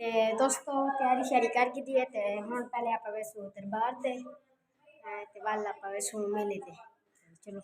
ते दोस्तों तैयारी श्यारी करके दी है ते हुण पहले आप वैसू दरबार दे ते वाल आप वैसू मेले दे चलो।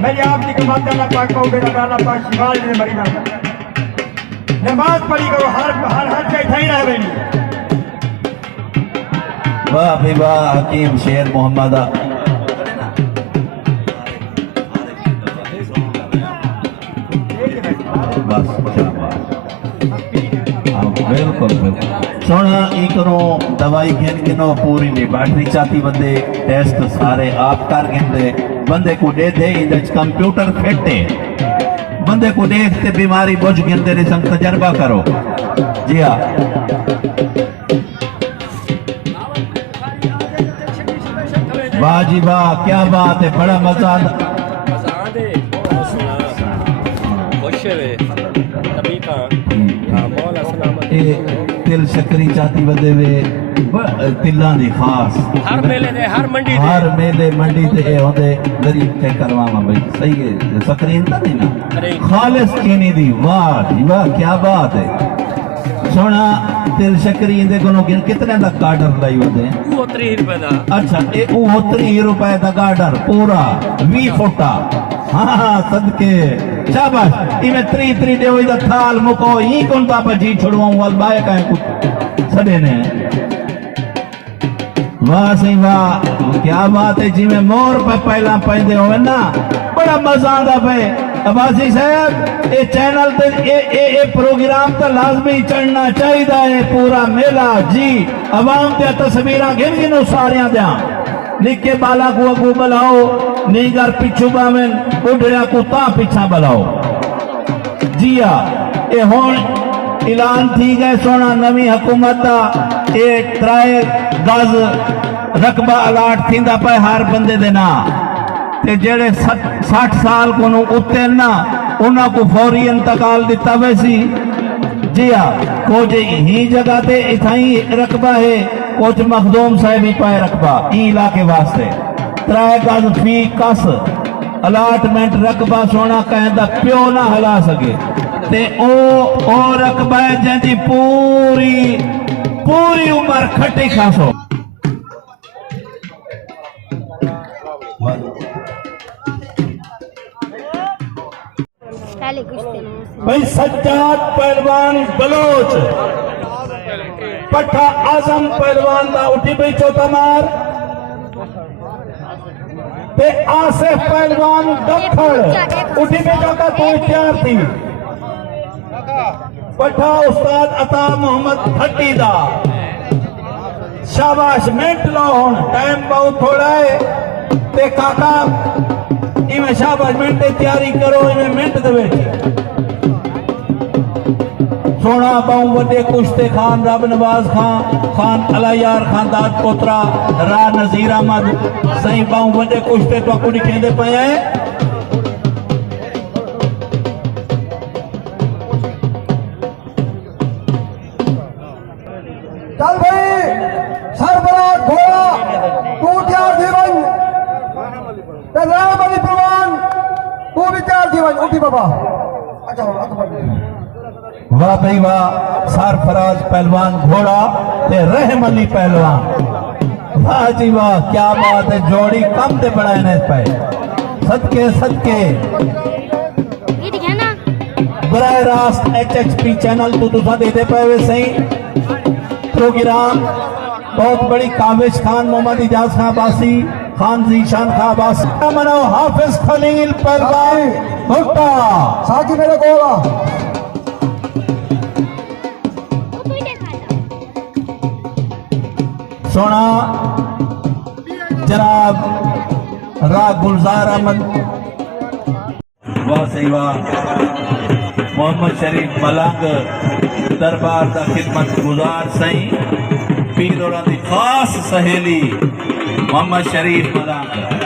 मेरी आपकी कमात अल्लाह पाक को बेटा अल्लाह पाक शिफा दे मरी ना नमाज पढ़ी करो हर हर हर जगह ही रह बेनी। वाह भाई वाह हकीम शेर मोहम्मद बिल्कुल सोना इकरो दवाई गिन गिनो पूरी नहीं बैटरी चाहती बंदे टेस्ट सारे आप कर गिनते बंदे को दे दे कंप्यूटर फिट है बंदे को देखते बीमारी बुझ गिनते नहीं संग तजर्बा करो। जी हाँ वाह जी वाह क्या बात है बड़ा मजा तिल शक्करी चाहती बदे वे तिल्ला दी खास हर मेले मंडी ते होंदे गरीब ते करवावा भाई सही है शक्करी तो नहीं ना खालिस चीनी दी वाह जी वाह क्या बात है सोना तिल शक्करी इंदे कोलों कितने दा गार्डर लाई होंदे 30 रुपए दा। अच्छा ए 30 रुपए दा गार्डर पूरा 20 फुटा हाँ सदके शाबाश इमे 3 दे होई दा थाल मुको ही कोन ता जी छोड़वाऊं वाल बाय काहे कुछ सडे ने वाह सही वाह क्या बात है जी में मोर पे पहला पैदे होवे ना बड़ा मजा आंदा पे अब्बासी साहब ये चैनल पे ए प्रोग्राम तो लाजमी चढ़ना चाहिए है पूरा मेला जी अवाम ते तस्वीरां गिन गिनो सारियां दिया निके बाला को अगू बुलाओ नीगर पिछू बावन बुढ़िया को ता पीछा बुलाओ जी ये हुन ऐलान थी गए सोना नवी हुकूमत का एक 3 गज रकबा अलाट थींदा पे हर बंदे दे ना ते जेड़े 60 साल को उत्ते ना उन्हां को फौरी इंतकाल दिता वैसी जी कुछ ही जगह ते इथाई रकबा है कुछ मखदूम साहब ही पाए रकबा ई इलाके वास्ते 3 गज फी कस अलाटमेंट रकबा सोना कहंदा प्यो ना हला सके ते ओ रकबा है जंदी पूरी उम्र खट्टी खासो भाई सज्जाद पहलवान बलोच पट्टा आजम पहलवान दा उठी भाई चौथा मार ते आसिफ पहलवान दखड़ उठी भाई चौथा तू तैयार थी पट्टा उस्ताद अता मोहम्मद भट्टी दा शाबाश मिनट लो हुन टाइम बहुत थोड़ा है ते काका इवें शाबाश मिनट तैयारी करो इवें मिनट दे सोना बाऊ वडे कुश्ते खान रब नवाज खान खान अलायार खानदान पोतरा रा नजीर अहमद सही बाऊ वडे कुश्ते तो कुछ कहते पे हैं चल भाई सरबराह घोड़ा तू तैयार थी बन ते राम अली प्रवान तू भी तैयार थी बन उठी बाबा अच्छा वाह भाई वाह सरफराज पहलवान घोड़ा ते रहम अली पहलवान वाह जी वाह क्या बात है जोड़ी कम ते बढ़ाए ने पे सदके सदके बराह रास्त HHP चैनल तो तुसा देते पे वे सही प्रोग्राम बहुत बड़ी काविश खान मोहम्मद इजाज खान अब्बासी खान जीशान खान अब्बासी मनो हाफिज खलील पहलवान भुट्टा साकी मेरे गोला सोना जनाब रा गुलजार अहमद वाह सही वाह मोहम्मद शरीफ मलंग दरबार का खिदमत गुजार सही पीर और खास सहेली मोहम्मद शरीफ मलंग